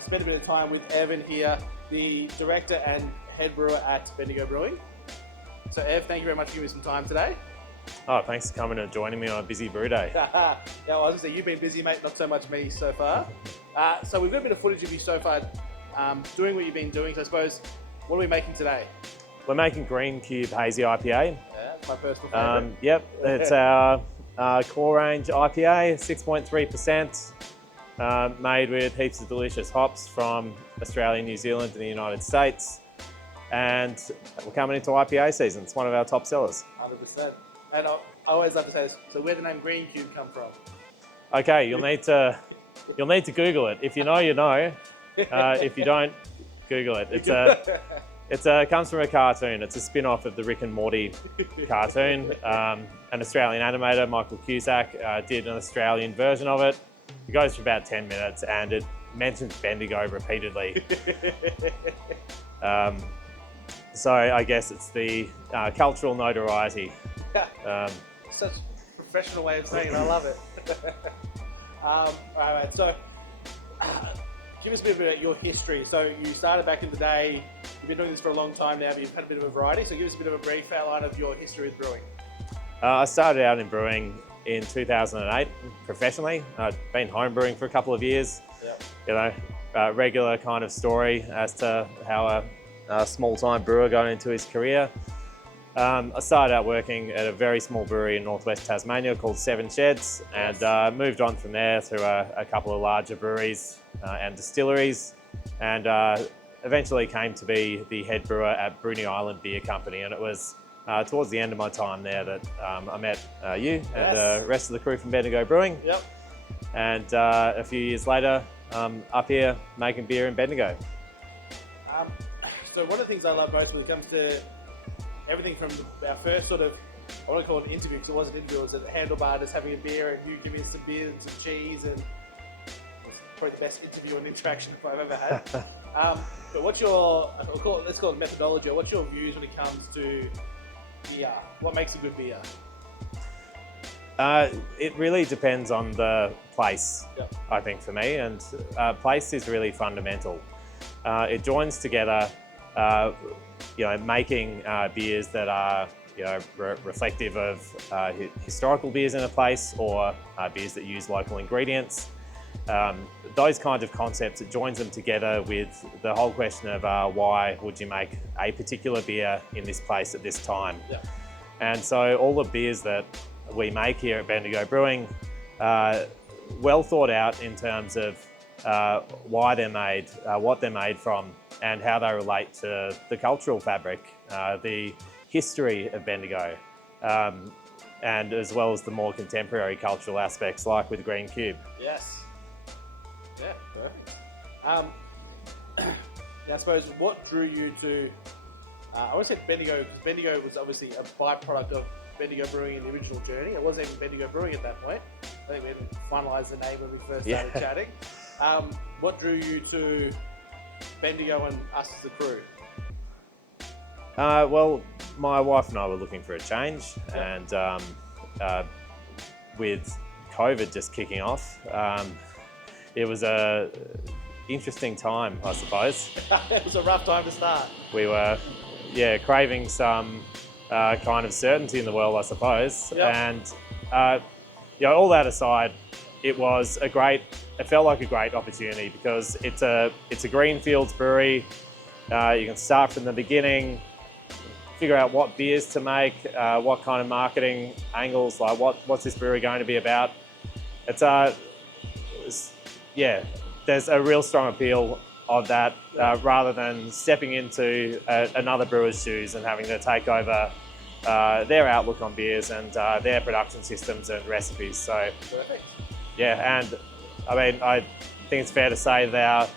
I've spent a bit of time with Evan here, the director and head brewer at Bendigo Brewing. So Ev, thank you very much for giving me some time today. Oh, thanks for coming and joining me on a busy brew day. Yeah, well, I was going to say, you've been busy, mate, not so much me so far. So we've got a bit of footage of you so far doing what you've been doing. So I suppose, what are we making today? We're making Green Cube Hazy IPA. Yeah, that's my personal favourite. Yep, it's our core range IPA, 6.3%, made with heaps of delicious hops from Australia, New Zealand and the United States. And we're coming into IPA season. It's one of our top sellers. 100%. And I always love to say this, so where did the name Green Cube come from? Okay, you'll need to Google it. If you know, you know. If you don't, Google it. It comes from a cartoon. It's a spin-off of the Rick and Morty cartoon. An Australian animator, Michael Cusack, did an Australian version of it. It goes for about 10 minutes and it mentions Bendigo repeatedly. So I guess it's the cultural notoriety. Such a professional way of saying it, I love it. All right, so give us a bit of your history. So you started back in the day, you've been doing this for a long time now, but you've had a bit of a variety. So give us a bit of a brief outline of your history with brewing. I started out in brewing in 2008 professionally. I'd been home brewing for a couple of years. Yep. You know, regular kind of story as to how a small-time brewer got into his career. I started out working at a very small brewery in northwest Tasmania called Seven Sheds, and moved on from there to a couple of larger breweries and distilleries, and eventually came to be the head brewer at Bruny Island Beer Company. And it was towards the end of my time there that I met you and the rest of the crew from Bendigo Brewing. Yep. And a few years later, up here making beer in Bendigo. So one of the things I love most when it comes to everything from our first sort of, I want to call it an interview because it wasn't an interview, it was at the handlebar just having a beer and you giving us some beer and some cheese, and it's probably the best interview and interaction I've ever had. But what's your, let's call it methodology, or what's your views when it comes to beer? What makes a good beer? It really depends on the place, Yep. I think, for me, and place is really fundamental. It joins together making beers that are reflective of historical beers in a place, or beers that use local ingredients. Those kinds of concepts, it joins them together with the whole question of why would you make a particular beer in this place at this time. Yeah. And so all the beers that we make here at Bendigo Brewing are well thought out in terms of why they're made, what they're made from, and how they relate to the cultural fabric, the history of Bendigo, and as well as the more contemporary cultural aspects, like with Green Cube. Yes. Yeah, perfect. Now, I suppose what drew you to, I always said Bendigo, because Bendigo was obviously a byproduct of Bendigo Brewing in the original journey. It wasn't even Bendigo Brewing at that point. I think we hadn't finalised the name when we first started chatting. What drew you to Bendigo and us as a crew? Well, my wife and I were looking for a change, and with COVID just kicking off, it was a interesting time, I suppose. It was a rough time to start. We were, craving some kind of certainty in the world, I suppose. Yep. And all that aside, it felt like a great opportunity because it's a greenfields brewery. You can start from the beginning, figure out what beers to make, what kind of marketing angles, like what's this brewery going to be about. There's a real strong appeal of that rather than stepping into another brewer's shoes and having to take over their outlook on beers and their production systems and recipes. So, perfect. Yeah, and I mean, I think it's fair to say that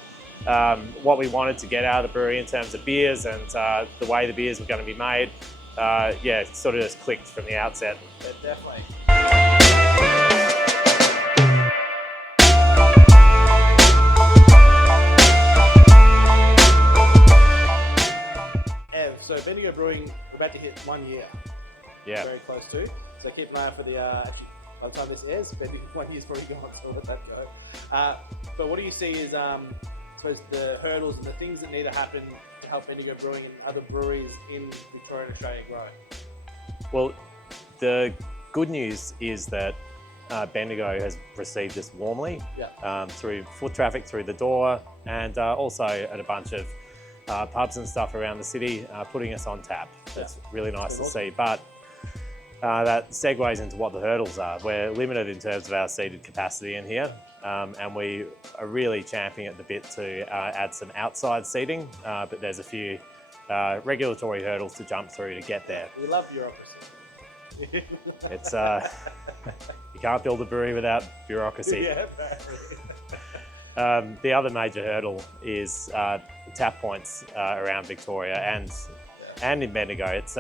what we wanted to get out of the brewery in terms of beers and the way the beers were going to be made, it sort of just clicked from the outset. Yeah, definitely. So Bendigo Brewing, we're about to hit 1 year. Yeah. Very close to. So keep an eye out for the, actually, by the time this airs, Bendigo 1 year's probably gone, so I'll let that go. But what do you see is suppose, the hurdles and the things that need to happen to help Bendigo Brewing and other breweries in Victoria and Australia grow? Well, the good news is that Bendigo has received us warmly through foot traffic through the door, and also at a bunch of pubs and stuff around the city, putting us on tap. That's really nice to see. But that segues into what the hurdles are. We're limited in terms of our seated capacity in here, and we are really champing at the bit to add some outside seating, but there's a few regulatory hurdles to jump through to get there. We love bureaucracy. It's you can't build a brewery without bureaucracy. Yeah, the other major hurdle is tap points around Victoria and in Bendigo. It's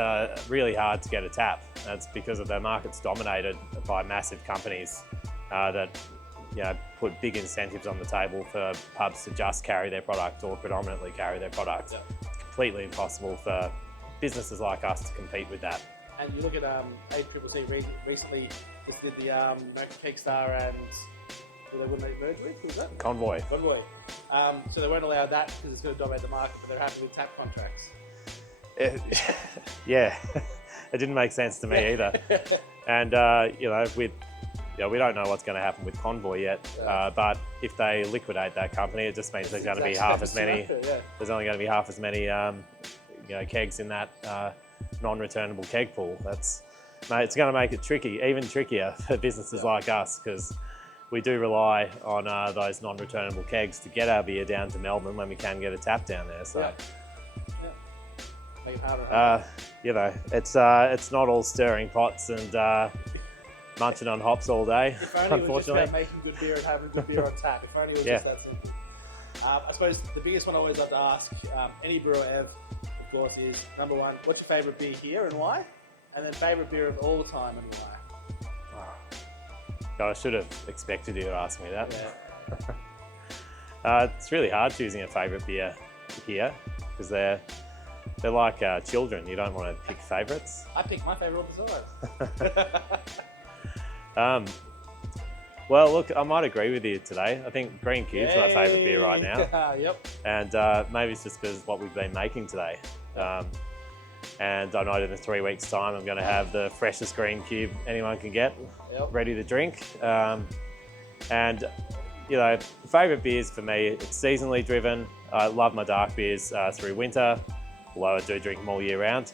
really hard to get a tap. That's because of the market's dominated by massive companies that put big incentives on the table for pubs to just carry their product or predominantly carry their product. Yeah. It's completely impossible for businesses like us to compete with that. And you look at ACCC recently just did the American Cake Star and who they wouldn't merge with? Who was that? Convoy. Convoy. So they won't allow that because it's going to dominate the market, but they're happy with tap contracts. Yeah, it didn't make sense to me either. And we don't know what's going to happen with Convoy yet. But if they liquidate that company, it just means there's going to be half as many. There's only going to be half as many, kegs in that non-returnable keg pool. It's going to make it tricky, even trickier for businesses like us, because we do rely on those non-returnable kegs to get our beer down to Melbourne when we can get a tap down there. So. Make it harder. It's not all stirring pots and munching on hops all day. If only it was just about making good beer and having good beer on tap. If only it was just that simple. I suppose the biggest one I always love to ask any brewer, Ev, of course, is number one, what's your favourite beer here and why? And then favourite beer of all time and why? God, I should have expected you to ask me that. Yeah. It's really hard choosing a favourite beer here because they're like children. You don't want to pick favourites. I picked my favourite all the time. Well, look, I might agree with you today. I think Green Cube's my favourite beer right now. Yep. And maybe it's just because of what we've been making today. And I know that in 3 weeks' time I'm going to have the freshest Green Cube anyone can get, ready to drink. Favourite beers for me, it's seasonally driven. I love my dark beers through winter, although I do drink them all year round.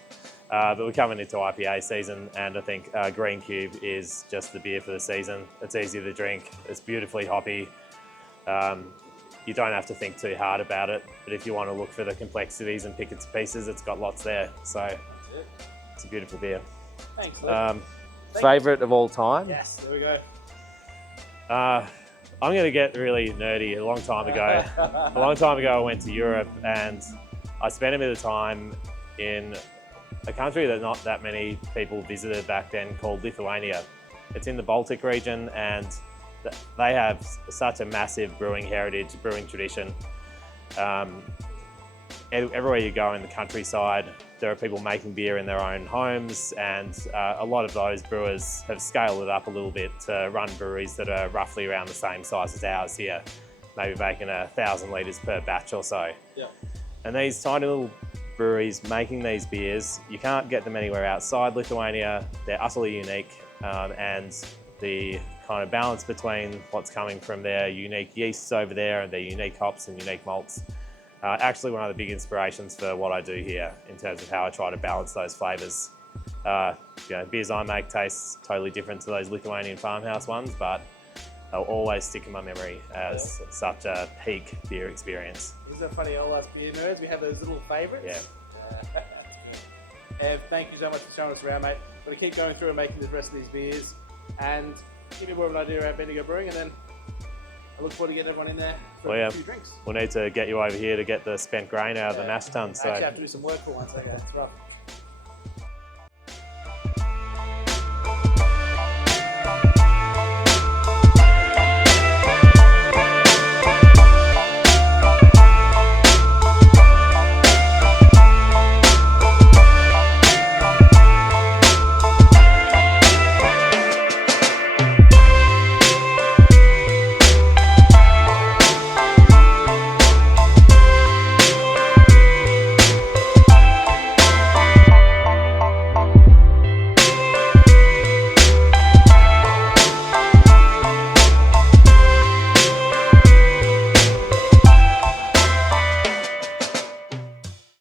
But we're coming into IPA season, and I think Green Cube is just the beer for the season. It's easy to drink, it's beautifully hoppy. You don't have to think too hard about it, but if you want to look for the complexities and pick its pieces, it's got lots there. So it's a beautiful beer. Thanks. Favourite of all time? Yes, there we go. I'm going to get really nerdy. A long time ago, I went to Europe and I spent a bit of time in a country that not that many people visited back then called Lithuania. It's in the Baltic region and they have such a massive brewing heritage, brewing tradition. Everywhere you go in the countryside, there are people making beer in their own homes, and a lot of those brewers have scaled it up a little bit to run breweries that are roughly around the same size as ours here, maybe making 1,000 litres per batch or so. Yeah. And these tiny little breweries making these beers, you can't get them anywhere outside Lithuania. They're utterly unique, and the kind of balance between what's coming from their unique yeasts over there and their unique hops and unique malts. Actually one of the big inspirations for what I do here in terms of how I try to balance those flavours. Beers I make taste totally different to those Lithuanian farmhouse ones, but they'll always stick in my memory as such a peak beer experience. Isn't it funny, all us beer nerds, we have those little favourites? Yeah. Ev, thank you so much for showing us around, mate. We're going to keep going through and making the rest of these beers and give you more of an idea around Bendigo Brewing, and then I look forward to getting everyone in there for a few drinks. We'll need to get you over here to get the spent grain out of the mash tun. I actually have to do some work for once, okay? Well,